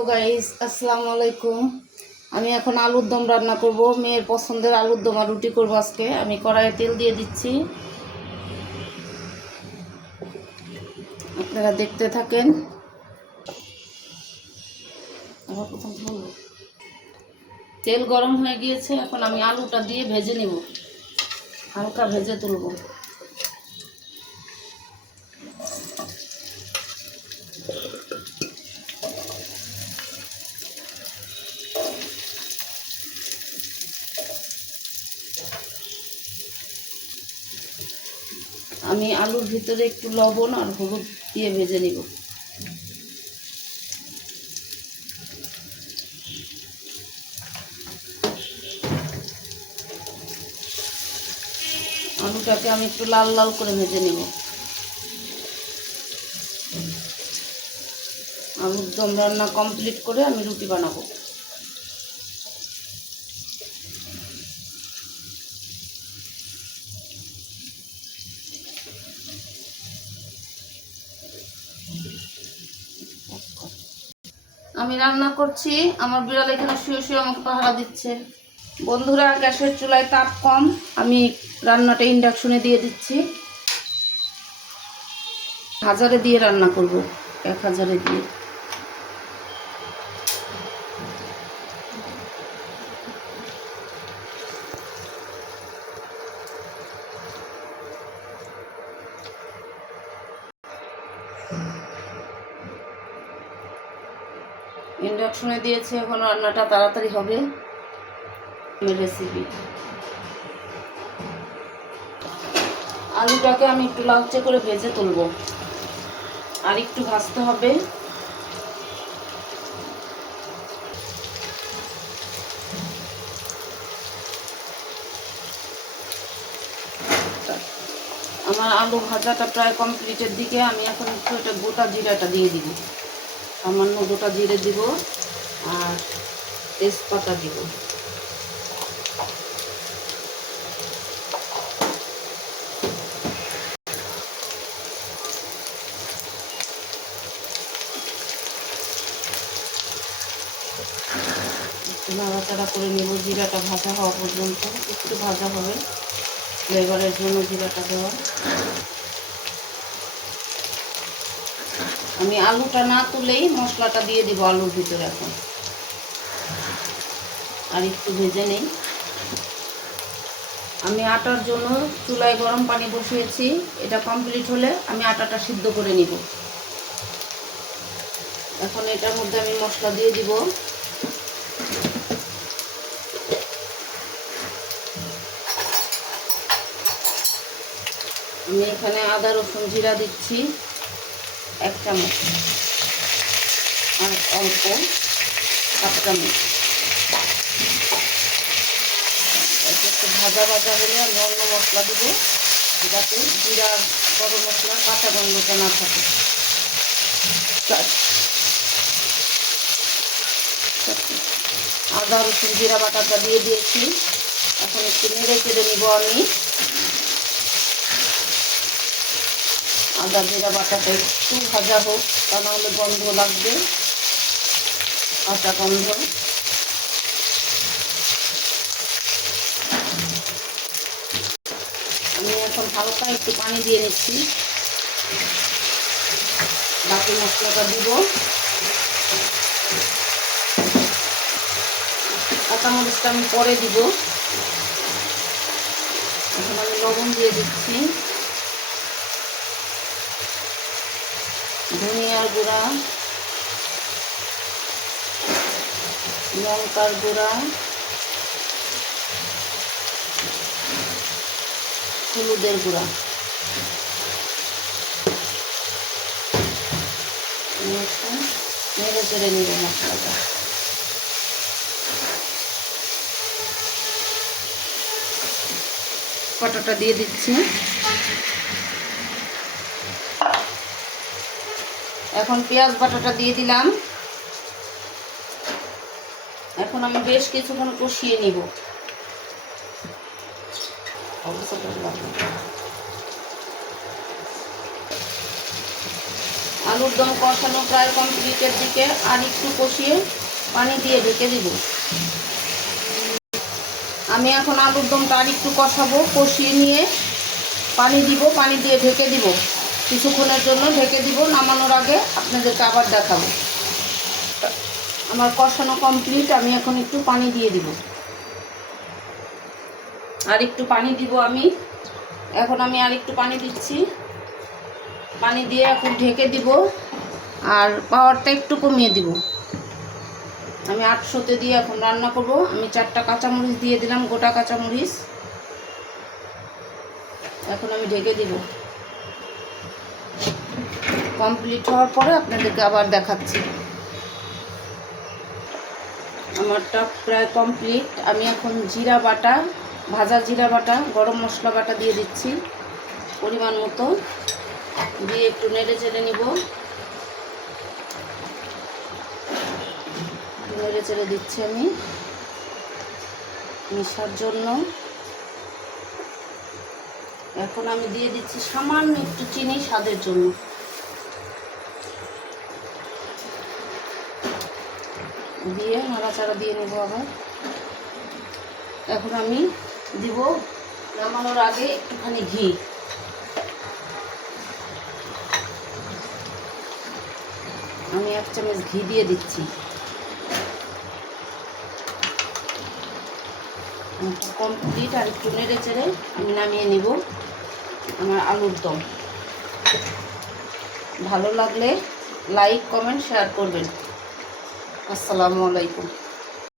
তো গাইস, আসসালামু আলাইকুম। আমি এখন আলুর দম রান্না করব। মেয়ের পছন্দের আলুর দম আর রুটি করব। আজকে আমি কড়াইয়ে তেল দিয়ে দিচ্ছি, আপনারা দেখতে থাকেন। তেল গরম হয়ে গিয়েছে, এখন আমি আলুটা দিয়ে ভেজে নেব, হালকা ভেজে তুলব। আমি আলুর ভিতরে একটু লবণ আর হলুদ দিয়ে ভেজে নিব। আলুটাকে আমি একটু লাল লাল করে ভেজে নিব। আলুর দম রান্না কমপ্লিট করে আমি রুটি বানাবো। আমি রান্না করছি, আমার বিড়াল এখানে শুয়ে শুয়ে আমাকে পাহারা দিচ্ছে। বন্ধুরা, গ্যাসের চুলায় তাপ কম, আমি রান্নাটা ইন্ডাকশনে দিয়ে দিচ্ছি। 1000-এ দিয়ে রান্না করব, 1000-এ দিয়ে। ইন্ডাকশনে দিয়েছি, এখন রান্নাটা তাড়াতাড়ি হবে। রেসিপি, আলুটাকে আমি একটু লালচে করে ভেজে তুলব, আর একটু ভাজতে হবে। আমার আলু ভাজাটা প্রায় কমপ্লিটের দিকে। আমি এখন একটু এটা গোটা জিরাটা দিয়ে দিব, সামান্য গোটা জিরে দিব আর তেজপাতা দিব। একটু নাড়াচাড়া করে নেব, জিরাটা ভাজা হওয়া পর্যন্ত। একটু ভাজা হবে, ফ্লেভারের জন্য জিরাটা দেওয়া। আমি আলুটা না তুলেই মশলাটা দিয়ে দিব আলুর ভিতরে এখন, আর একটু ভেজে নেই। আমি আটার জন্য চুলায় গরম পানি বসিয়েছি, এটা কমপ্লিট হলে আমি আটাটা সিদ্ধ করে নিব। এখন এটার মধ্যে আমি মশলা দিয়ে দিব। আমি এখানে আদা রসুন জিরা দিচ্ছি 1 চামচ, আর অল্প 1 চামচ। একটু ভাজা ভাজা হলে আমি অন্য মশলা দিব, যাতে জিরা গরম মশলার কাঁচা গন্ধটা না থাকে। আদা রসুন জিরা বাটাটা দিয়ে দিয়েছি, এখন একটু নেড়ে চেড়ে নিব আমি। আদা জিরা বাটাটা একটু ভাজা হোক, তা নাহলে গন্ধ লাগবে, কাঁচা গন্ধ। আমি এখন হালকা একটু পানি দিয়ে নিচ্ছি, বাকি মশলাটা দিব। কাঁচামরিচটা আমি পরে দিব। এখন আমি লবণ দিয়ে দিচ্ছি, ধনিয়ার গুঁড়া, লঙ্কার গুঁড়া, হলুদের গুঁড়া। নেড়ে চেড়ে নিব মশলাটা। বাটাটা দিয়ে দিচ্ছি। এখন পেঁয়াজ বাটাটা দিয়ে দিলাম। এখন আমি বেশ কিছুক্ষণ কষিয়ে নিব। অবস্থা, আলুর দম কষানো প্রায় কমপ্লিটের দিকে, আর একটু কষিয়ে পানি দিয়ে ঢেকে দিব। আমি এখন আলুর দমটা আর একটু কষাবো, কষিয়ে নিয়ে পানি দিব, পানি দিয়ে ঢেকে দিব। কিছুক্ষণের জন্য ঢেকে দিব, নামানোর আগে আপনাদেরকে আবার দেখাবো। আমার কষানো কমপ্লিট, আমি এখন একটু পানি দিয়ে দিব, আর একটু পানি দিব আমি। এখন আমি আর একটু পানি দিচ্ছি, পানি দিয়ে এখন ঢেকে দিব, আর পাওয়ারটা একটু কমিয়ে দিব। আমি 800-তে দিয়ে এখন রান্না করব। আমি 4টা কাঁচামরিচ দিয়ে দিলাম, গোটা কাঁচামরিচ। এখন আমি ঢেকে দিব। কমপ্লিট হওয়ার পরে আপনাদেরকে আবার দেখাচ্ছি। আমারটা প্রায় কমপ্লিট। আমি এখন জিরা বাটা, ভাজা জিরা বাটা, গরম মশলা বাটা দিয়ে দিচ্ছি পরিমাণ মতো, দিয়ে একটু নেড়ে চেড়ে নিব। নেড়ে চেড়ে দিচ্ছি আমি মিশার জন্য। এখন আমি দিয়ে দিচ্ছি সামান্য একটু চিনি স্বাদের জন্য। দিয়ে নাড়াচাড়া দিয়ে নেব আবার। এখন আমি দিব নামানোর আগে একটুখানি ঘি। আমি 1 চামচ ঘি দিয়ে দিচ্ছি। কমপ্লিট, আর একটু নেড়ে চেড়ে আমি নামিয়ে নিব আমার আলুর দম। ভালো লাগলে লাইক, কমেন্ট, শেয়ার করবেন। আসসালামু আলাইকুম।